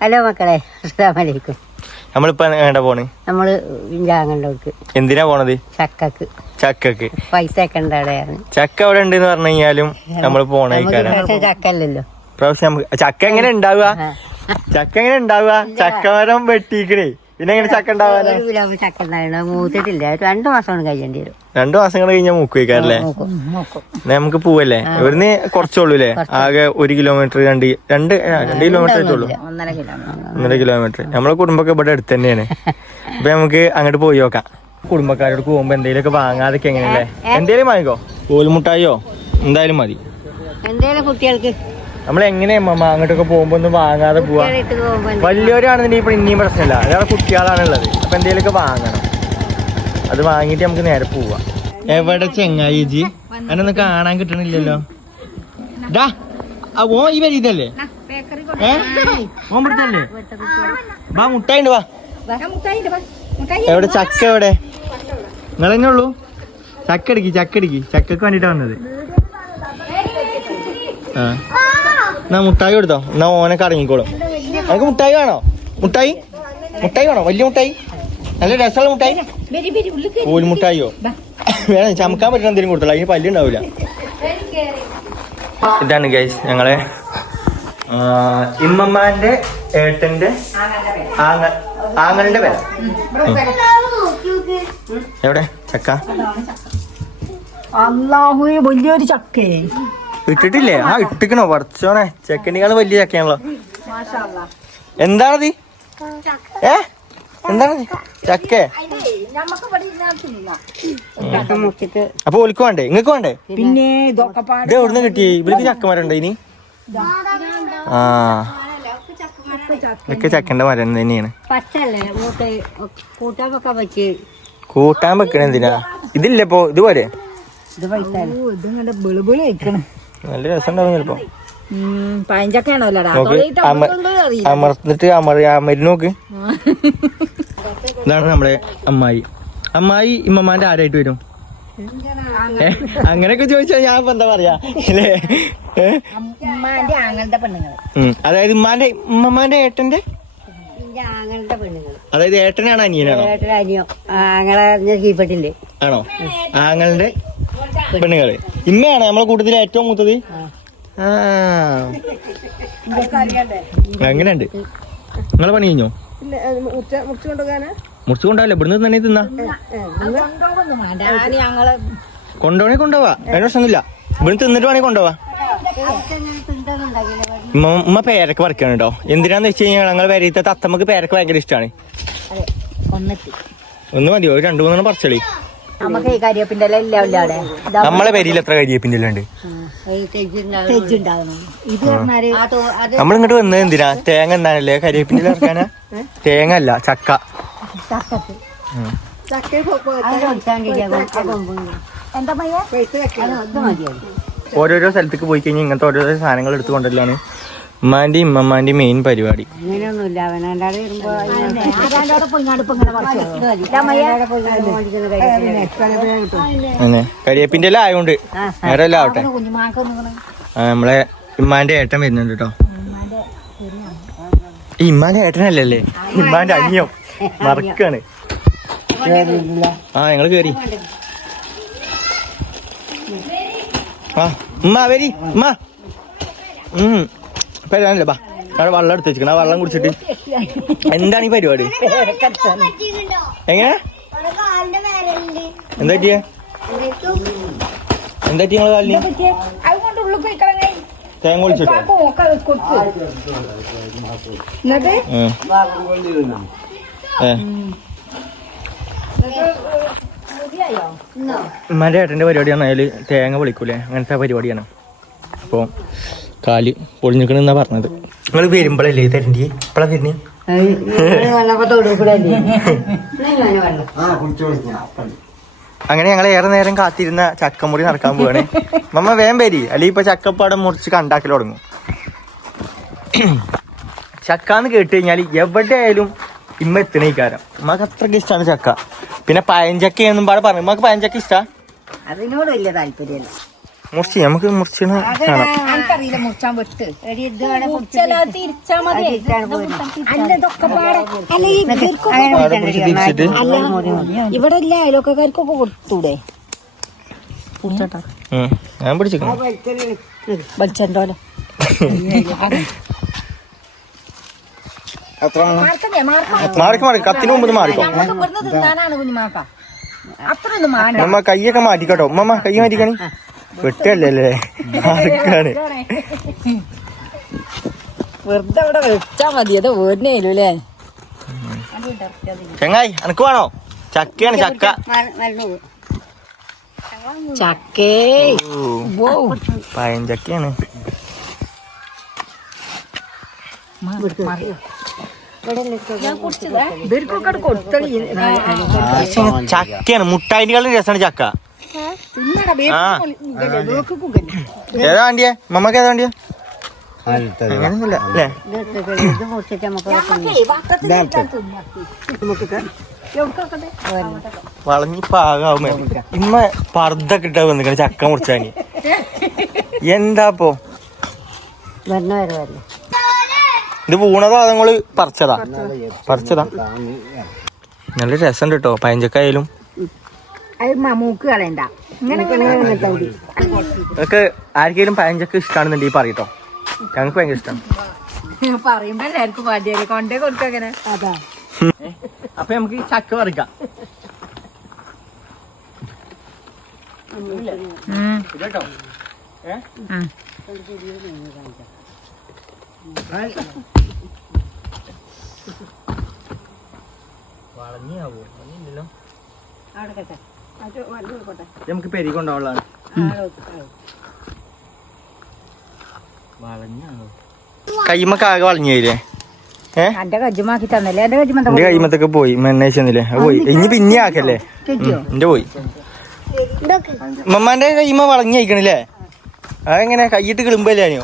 Hello മക്കളെ, അസ്സലാമു അലൈക്കും. നമ്മളിപ്പോ എങ്ങോട്ടാ പോണ്? നമ്മള് ജാങ്ങണ്ടോക്ക്. എന്തിനാ പോണത്? ചക്കക്ക് പൈസ ഒക്കെ ഉണ്ട് അവിടെയാണ്. ചക്ക അവിടെ ഉണ്ട് പറഞ്ഞു കഴിഞ്ഞാലും നമ്മള് പോണ ചക്ക അല്ലല്ലോ പ്രാവശ്യം. ചക്ക എങ്ങനെ ഉണ്ടാവുക? ചക്കമരം വെട്ടിക്കണേ, പിന്നെ എങ്ങനെ ചക്ക ഉണ്ടാവാ? ചക്ക ഉണ്ടായിരുന്നു, മൂത്തിട്ടില്ല. 2 മാസം കഴിയേണ്ടി വരും. 2 മാസം കഴിഞ്ഞാൽ മൂക്ക് വയ്ക്കാറല്ലേ? നമുക്ക് പോവല്ലേ? ഇവിടുന്ന് കുറച്ചുള്ളൂല്ലേ? ആകെ 1 കിലോമീറ്റർ 2 കിലോമീറ്റർ ആയിട്ടുള്ളൂ. 1.5 കിലോമീറ്റർ. നമ്മളെ കുടുംബമൊക്കെ ഇവിടെ അടുത്ത് തന്നെയാണ്. അപ്പൊ നമുക്ക് അങ്ങോട്ട് പോയി നോക്കാം. കുടുംബക്കാരോട് പോകുമ്പോ എന്തെങ്കിലുമൊക്കെ വാങ്ങാതൊക്കെ എങ്ങനെയല്ലേ? എന്തേലും വാങ്ങിക്കോ, കോൽമുട്ടായോ എന്തായാലും മതി. എന്തേലും കുട്ടികൾക്ക് നമ്മൾ എങ്ങനെയാ അങ്ങോട്ടൊക്കെ പോകുമ്പോ ഒന്നും വാങ്ങാതെ പോവാ? വലിയവരാണെന്നുണ്ടെങ്കിൽ ഇപ്പൊ ഇനിയും പ്രശ്നമില്ല, അതാണ് കുട്ടികളാണുള്ളത്. അപ്പൊ എന്തെങ്കിലുമൊക്കെ വാങ്ങണം. അത് വാങ്ങിട്ട് നമുക്ക് നേരെ പോവാ. എവിടെ ചെങ്ങായി ജി? അതിനൊന്നും കാണാൻ കിട്ടണില്ലല്ലോ. ഓ ഈ വരിതല്ലേ? ഓൻ പിടുത്തല്ലേ? വാ, മുട്ടായി ഉണ്ട്, വാ. എവിടെ ചക്ക? എവിടെ? നിങ്ങൾ തന്നെ ഉള്ളൂ? ചക്കടിക്ക് ചക്കക്ക് വേണ്ടിട്ടാ വന്നത്. എന്നാ മുട്ടായി കൊടുത്തോ, എന്നാ ഓനൊക്കെ അടങ്ങിക്കോളും. നമുക്ക് മുട്ടായി വേണോ? മുട്ടായി വേണോ? വലിയ മുട്ടായി, നല്ല രസമുള്ള മുട്ടായി. കോൽമുട്ടായിയോ വേണം? ചമക്കാൻ പറ്റുന്ന എന്തെങ്കിലും കൊടുത്തോളൂ, അതിന് പല്ല് ഉണ്ടാവില്ല. ഇതാണ് ഗൈസ് ഞങ്ങളെ ഇമ്മമാന്റെ ഏട്ടന്റെ ആങ്ങളുടെ പേര. എവിടെ ചക്ക? വലിയൊരു ചക്കേ ഇട്ടിട്ടില്ലേ? ഇട്ടിക്കണോ? പറച്ചോനെ, ചെക്കൻഡിക്കാളും വലിയ ചക്കയാണല്ലോ. എന്താണത്? എന്താണത്? ചക്കേ? അപ്പൊ ഒലിക്ക് വേണ്ടേ? ഇങ്ങക്ക് വേണ്ടേ? പിന്നെ ഇത് എവിടുന്ന് കിട്ടി? ഇവർക്ക് ചക്കമരണ്ടോ ഇനി? ഇതൊക്കെ ചക്കന്റെ മരം തന്നെയാണ്. കൂട്ടാൻ വെക്കണ എന്തിനാ? ഇതില്ല ഇപ്പൊ ഇതുപോലെ നല്ല രസം ഉണ്ടാവും ചിലപ്പോ. അമർന്നിട്ട് അമരുന്ന് നോക്ക്. ഇതാണ് നമ്മളെ അമ്മായി ഇമ്മമാന്റെ ആരായിട്ട് വരും? അങ്ങനെയൊക്കെ ചോദിച്ചാ ഞാൻ ഇപ്പൊ എന്താ പറയാ അല്ലേ? അതായത് ഉമ്മമാന്റെ ഏട്ടന്റെ, അതായത് ഏട്ടനാണ് അനിയനാണോ? ആണോ? ആങ്ങളുടെ പെണ്ണുങ്ങള്. ഇമ്മയാണ് നമ്മളെ കൂട്ടത്തില് ഏറ്റവും മൂത്തത്. അങ്ങനെയുണ്ട്. നിങ്ങളെ പണി കഴിഞ്ഞോ? മുറിച്ചു കൊണ്ടാവില്ല, ഇവിടുന്ന് തന്നെ തിന്നാ. കൊണ്ടുപോണേ കൊണ്ടുപോവാ, അതിന് പ്രശ്നമൊന്നുമില്ല. ഇവിടുന്ന് തിന്നിട്ട് വേണേ കൊണ്ടുപോവാ. ഉമ്മ പേരൊക്കെ പറിക്കണം കേട്ടോ. എന്തിനാന്ന് വെച്ച് കഴിഞ്ഞാൽ ഞങ്ങൾ പേരത്തെ തത്തമ്മക്ക് പേരൊക്കെ ഭയങ്കര ഇഷ്ടമാണ്. ഒന്ന് മതിയോ? 2-3 പറിച്ചളി. നമ്മളെ പേരിൽ എത്ര കരിയേപ്പിന്റെ ഉണ്ട്? നമ്മളിങ്ങോട്ട് വന്നത് എന്തിനാ? തേങ്ങ എന്താണല്ലേ? കരിയേപ്പിന്റെ ഇറക്കാനാ? തേങ്ങ അല്ല, ചക്ക. ഓരോരോ സ്ഥലത്തേക്ക് പോയി കഴിഞ്ഞാൽ ഇങ്ങനത്തെ ഓരോരോ സാധനങ്ങൾ എടുത്തു കൊണ്ടല്ലാണ് ഉമ്മാന്റെയും ഇമ്മമാന്റെയും മെയിൻ പരിപാടി. അങ്ങനെ കരിയേപ്പിന്റെ എല്ലാം ആയോണ്ട് വേറെ എല്ലാം ആവട്ടെ. നമ്മളെ ഇമ്മാന്റെ ഏട്ടൻ വരുന്നുണ്ട് കേട്ടോ. ഈ ഇമ്മാന്റെ ഏട്ടനല്ലേ, ഇമ്മാന്റെ അനിയോ മറക്കാണ്. ഞങ്ങള് കേറി. ഉമ്മ വരി, ഉമ്മ. പരിപാടിയല്ലേ? ബാ, അവിടെ വെള്ളം എടുത്ത് വെച്ചിരിക്കണം. ആ വെള്ളം കുടിച്ചിട്ട് എന്താണ് ഈ പരിപാടി? എങ്ങനെ? എന്താ പറ്റിയേ? എന്താ പറ്റി നിങ്ങള് കാലിന്? തേങ്ങ കുളിച്ചിട്ടോ? ഉമ്മാന്റെ ഏട്ടന്റെ പരിപാടിയാണ്. അതില് തേങ്ങ പൊളിക്കൂലേ, അങ്ങനത്തെ പരിപാടിയാണ്. അപ്പൊ കാല് പൊളിഞ്ഞിക്കണെന്നാ പറഞ്ഞത്. നിങ്ങൾ വരുമ്പോഴല്ലേ തരണ്ടി? ഇപ്പളാ തരുന്നേ? അങ്ങനെ ഞങ്ങൾ ഏറെ നേരം കാത്തിരുന്ന ചക്കമുറി നടക്കാൻ പോവാണ്. മമ്മ വേഗം വരി, അല്ലെങ്കിൽ ഇപ്പൊ ചക്കപ്പാടം മുറിച്ച് കണ്ടാക്കൽ തുടങ്ങും. ചക്കാന്ന് കേട്ട് കഴിഞ്ഞാൽ എവിടെയായാലും ഇമ്മ എത്തണേക്കാരം. ഉമ്മക്ക് അത്രയ്ക്ക് ഇഷ്ടമാണ് ചക്ക. പിന്നെ പഴഞ്ചക്ക എന്നും പാടെ പറഞ്ഞു. ഉമ്മക്ക് പഴഞ്ചക്ക ഇഷ്ടാ? അതിനോട് വലിയ താല്പര്യമില്ല. മുറിച്ച് നമുക്ക് മുറിച്ചിന് കാണാം. എനിക്കറിയില്ല മുറിച്ചാൻ വിട്ട് തിരിച്ചാ മതി. തിരിച്ചിട്ട് ഇവിടെ ഇല്ല അയലോക്കാർക്കൊക്കെ കൊടുത്തൂടെ? ഞാൻ പിടിച്ചിരിക്കണം. വലിച്ചോലെ മാറിക്കോ കത്തിന് മുമ്പ് മാറിക്കോ. തിന്നാനാണ് കുഞ്ഞുമാക്ക. അത്രയൊന്നും നമ്മ കൈയൊക്കെ മാറ്റിക്കോട്ടോ. ഉമ്മ കൈ മാറ്റിക്കണി. വെട്ടല്ലേ ആർക്കാണ് വെറുതെ അവിടെ വെച്ചാ മതി. അത് ഓടിനേലൂല്ലേ ചെങ്ങായി എനക്ക് വേണോ? ചക്കയാണ് ചക്ക. ചക്കേ പഴഞ്ചക്കയാണ്. ചക്കയാണ് മുട്ടായിട്ടികളും രസമാണ് ചക്ക. ഏതാ വേണ്ടിയേ? മമ്മക്ക് ഏതാ വേണ്ടിയ? അങ്ങനെയൊന്നുമില്ല അല്ലേ? വളഞ്ഞി പാകാവുമ്പോ ഇമ്മ പർദ്ദൊക്കെ ഇട്ടാ വന്നിക്കണ ചക്ക മുറിച്ചാന്. എന്താപ്പോ ഇത് വീണതോ അതങ്ങള് പറിച്ചതാ? നല്ല രസം കേട്ടോ പയഞ്ചക്കായാലും. മൂക്ക് കളയണ്ട. നിങ്ങൾക്ക് ആർക്കെങ്കിലും പയഞ്ചക്ക ഇഷ്ടമാണെന്നുണ്ടെങ്കിൽ പറയട്ടോ. ഞങ്ങൾക്ക് ഭയങ്കര ഇഷ്ടമാണ്. പറയുമ്പോ എല്ലാവർക്കും പാടിയാല് കൊണ്ടേ കൊടുക്കങ്ങനെ. അതാ അപ്പൊ നമുക്ക് ചക്ക പറിക്കാം. കേട്ടോ വളഞ്ഞാവോ? വളഞ്ഞില്ലല്ലോ. നമുക്ക് പെരികൊണ്ടാവുള്ളതാണ്. വളഞ്ഞാവോ? കൈമക്കാകെ വളഞ്ഞില്ലേ? എന്റെ കജ്ജുമാക്കി തന്നല്ലേ? എന്റെ കൈമത്തൊക്കെ പോയി മെന്നേച്ചെന്നില്ലേ? പോയി ഇനി പിന്നെ ആക്കല്ലേ? എന്റെ പോയി. മമ്മാന്റെ കൈമ വളഞ്ഞിക്കണില്ലേ? അതെങ്ങനെ കൈയിട്ട് കിളുമ്പല്ലാനോ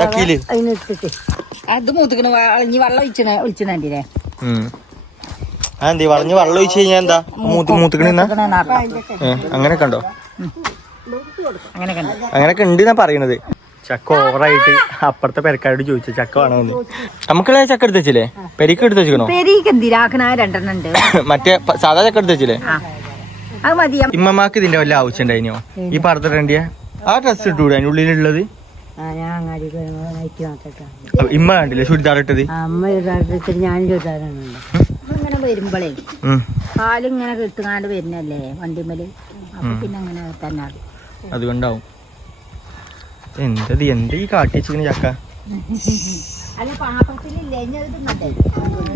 ചക്കിയില്? അത് മൂത്തിക്കണ് വളഞ്ഞ് വെള്ളം ഒഴിച്ചില്ലേ? അതെന്തി വളഞ്ഞ് വെള്ളം ഒഴിച്ച് കഴിഞ്ഞാ എന്താ മൂത്തിക്കണ? അങ്ങനെയൊക്കെ ഉണ്ടോ? അങ്ങനെയൊക്കെ ഉണ്ട് എന്നാ പറയണത്. ചക്ക ഓവറായിട്ട് അപ്പുറത്തെ പെരക്കാരോട് ചോദിച്ചു ചക്ക വേണമെന്ന്. നമുക്കുള്ള ചക്ക എടുത്ത് വെച്ചില്ലേ? പെരിക്ക് എടുത്ത് വെച്ചിക്കണോ? മറ്റേ സാധാ ചക്ക എടുത്ത് വെച്ചില്ലേ? ഇമ്മമാക്ക് ഇതിന്റെ വല്ല ആവശ്യം ഉണ്ടായിനോ? ഈ പറത്തിടണ്ടിയ ആ ഡ്രസ് ഇട്ടൂടെ അതിന്റെ ഉള്ളിലുള്ളത്? ഇമ്മ കണ്ടില്ലേ ചുരിദാർ ഇട്ടത്? ഇങ്ങനെ വരുമ്പോളേ കാലിങ്ങനെ കിട്ടുകാണ്ട് വരുന്നല്ലേ വണ്ടിമേല്. അപ്പൊ പിന്നെ അങ്ങനെ തന്നെ അതുകൊണ്ടാവും. എന്താ ഈ കാട്ടി വെച്ചിരിക്കണ ചക്ക?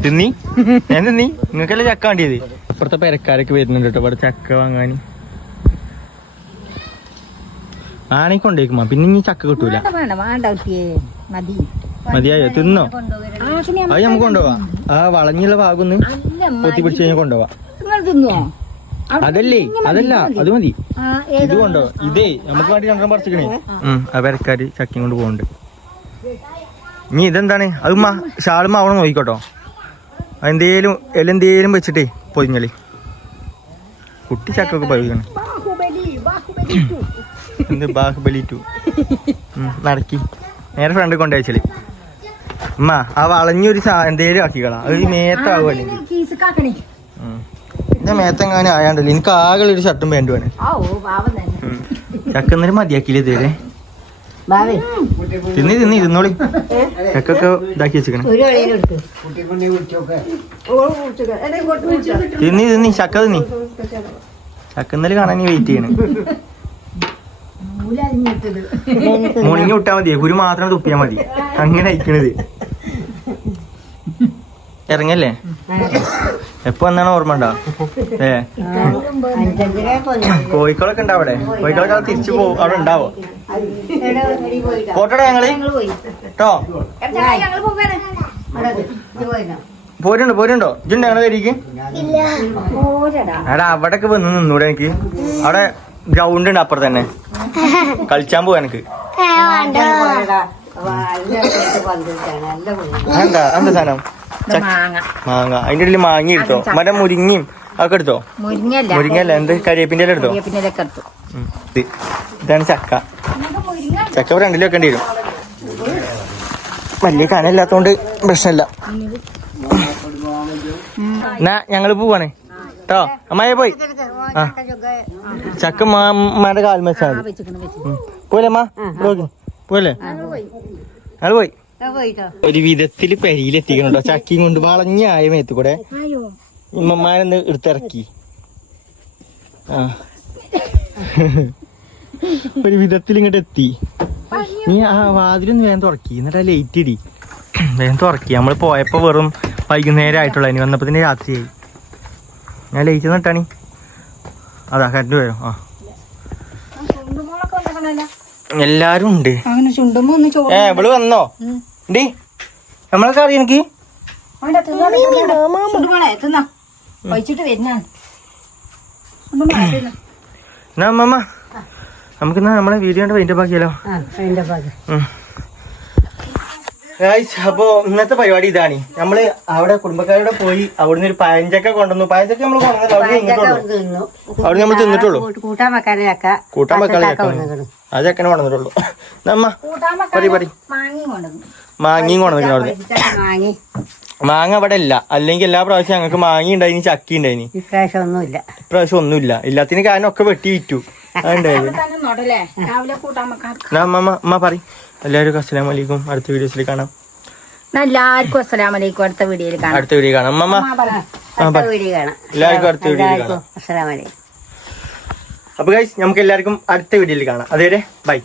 തിന്നി ഞാൻ തിന്നി. നിങ്ങൾക്കല്ലേ ചക്ക വേണ്ടിയത്? ഇപ്പുറത്തെ പെരക്കാരൊക്കെ വരുന്നുണ്ട് കേട്ടോ ഇവിടെ ചക്ക വാങ്ങാൻ. ആണെ കൊണ്ടേക്കുമ്പോ പിന്നെ ഇനി ചക്ക കിട്ടൂല. മതിയായോ? തിന്നോ? അത് നമുക്ക് കൊണ്ടുപോവാ. ആ വളഞ്ഞുള്ള ഭാഗൊന്ന് കൊത്തി പിടിച്ച് കഴിഞ്ഞാൽ കൊണ്ടുപോവാ. അതല്ലേ അതല്ല അത് മതി. ഇത് കൊണ്ടോ? ഇതേ നമുക്ക് വേണ്ടി രണ്ടെണ്ണം പറിച്ചിക്കണേ. ആ പെരക്കാര് ചക്കയും കൊണ്ട് പോകുന്നുണ്ട്. ഇനി ഇതെന്താണ്? അത് ഷാളും അവിടെ നോക്കിക്കോട്ടോ. എന്തേലും എലെന്തേലും വെച്ചിട്ടേ പൊതിഞ്ഞളി. കുട്ടി ചക്കൊക്കെ പഴുകണം. എന്ത് ബാഹുബലി 2 നടക്കി നേരെ ഫ്രണ്ട് കൊണ്ടുവച്ചല്. ഉമ്മ ആ വളഞ്ഞൊരു എന്തേലും ആക്കിക്കളാ. അത് മേത്താവുമല്ലേ? എന്റെ മേത്തെങ്ങാനും ആയാണ്ടല്ലോ. എനിക്ക് ആകെ ഒരു ഷർട്ടും പാൻറ്റും ആണ്. ചക്കന്നേരം മതിയാക്കിയില്ലേ ഇതേരെ? തിന്നി ഇരുന്നോളി. ചക്കൊക്കെ ഇതാക്കി വെച്ചിക്കണേ. തിന്നി ചക്ക തിന്നി. ചക്കന്നേരം കാണാൻ നീ വെയിറ്റ് ചെയ്യണേ. മുണിഞ്ഞു വിട്ടാ മതിയെ. കുരു മാത്രം തുപ്പിയാ മതി. അങ്ങനെ അയക്കണത്. ഇറങ്ങല്ലേ? എപ്പൊ വന്നാണ് ഓർമ്മ ഉണ്ടോ? കോഴിക്കളൊക്കെ ഉണ്ടാവും അവിടെ. കോഴിക്കളൊക്കെ തിരിച്ചു പോകും. അവിടെ ഉണ്ടാവോ? പോട്ടോടെ ഞങ്ങള് കേട്ടോ. പോരുണ്ടോ? ഇജുണ്ടോ ഞങ്ങളെ വരിക്ക്? എടാ അവിടൊക്കെ വന്ന് നിന്നൂടെ എനിക്ക്? അവിടെ ഗ്രൗണ്ട് ഉണ്ട് അപ്പുറത്ത് തന്നെ. കളിച്ചാൻ പോവാ എനിക്ക്. എന്താ സാധനം? മാങ്ങ. അതിന്റെ ഇടയിൽ മാങ്ങ എടുത്തോ? മറ്റേ മുരിങ്ങയും അതൊക്കെ എടുത്തോ? മുരിങ്ങല്ല എന്ത് കരിവേപ്പിന്റെ എടുത്തോ? ഇതാണ് ചക്ക. ചക്ക ഫ്രണ്ടിൽ വെക്കേണ്ടി വരും. വലിയ കനല്ലാത്തോണ്ട് പ്രശ്നമില്ല. എന്നാ ഞങ്ങള് പോവാണ് കേട്ടോ. അമ്മായി പോയി. ആ ചക്ക മാന്റെ കാലം വെച്ചാൽ മതി. പോലെ അമ്മ പോലെ ഞങ്ങള് പോയി. ഒരു വിധത്തില് പെരിയിലെത്തിക്കണോ ചക്കിയും കൊണ്ട് വളഞ്ഞായ മേത്ത് കൂടെ ഉമ്മമാരെന്ന് എടുത്തിറക്കി. ആ ഒരു വിധത്തിൽ ഇങ്ങോട്ട് എത്തി. നീ ആ വാതിലൊന്ന് വേഗം തുറക്കി, എന്നിട്ട് ആ ലേറ്റ് ഇടി വേഗം തുറക്കി. നമ്മള് പോയപ്പോ വെറും വൈകുന്നേരം ആയിട്ടുള്ള, ഇനി വന്നപ്പോ തന്നെ രാത്രിയായി. ഞാൻ ലേറ്റ് നിട്ടാണി. അതാ കറണ്ട് വരും. ആ എല്ലാരും ഉണ്ട്. ഇവള് വന്നോ ഡി നമ്മളൊക്കെ അറിയാം. എനിക്ക് എന്നാ അമ്മ നമുക്കിന്നാ നമ്മളെ വീഡിയോ വൈൻഡ് അപ്പ് ആക്കിയാലോ. അപ്പൊ ഇന്നത്തെ പരിപാടി ഇതാണ്. നമ്മള് അവിടെ കുടുംബക്കാരോടെ പോയി അവിടുന്ന് ഒരു പഴഞ്ചക്ക കൊണ്ടുവന്നു. പഴഞ്ചക്ക നമ്മൾ അവിടെ നമ്മൾ തിന്നിട്ടുള്ളൂ. കൂട്ടാൻ വെക്കാനുള്ള ചക്ക ആ ചക്കനെ കൊണ്ടുവന്നിട്ടുള്ളൂ. നമ്മ പടി മാങ്ങയും കൊണ്ടുവന്നിട്ട് അവിടെ. മാങ്ങ അവിടെ ഇല്ല, അല്ലെങ്കിൽ എല്ലാ പ്രാവശ്യം ഞങ്ങൾക്ക് മാങ്ങ ഉണ്ടായിനി ചക്കി ഉണ്ടായിനി. ഇപ്രാവശ്യം ഒന്നുമില്ല. എല്ലാത്തിനും കാരണം ഒക്കെ വെട്ടി വിറ്റു. അതുണ്ടായത് അമ്മ പറയും എല്ലാവർക്കും അസ്സലാമു അലൈക്കും. അടുത്ത വീഡിയോസിൽ കാണാം. എല്ലാവർക്കും അസ്സലാമു അലൈക്കും. അടുത്ത വീഡിയോയിൽ കാണാം. അടുത്ത വീഡിയോ കാണാം. അമ്മ എല്ലാവർക്കും അടുത്ത വീഡിയോയിൽ കാണാം. അപ്പൊ ഗൈസ് നമുക്ക് എല്ലാവർക്കും അടുത്ത വീഡിയോയിൽ കാണാം. അതുവരെ ബൈ.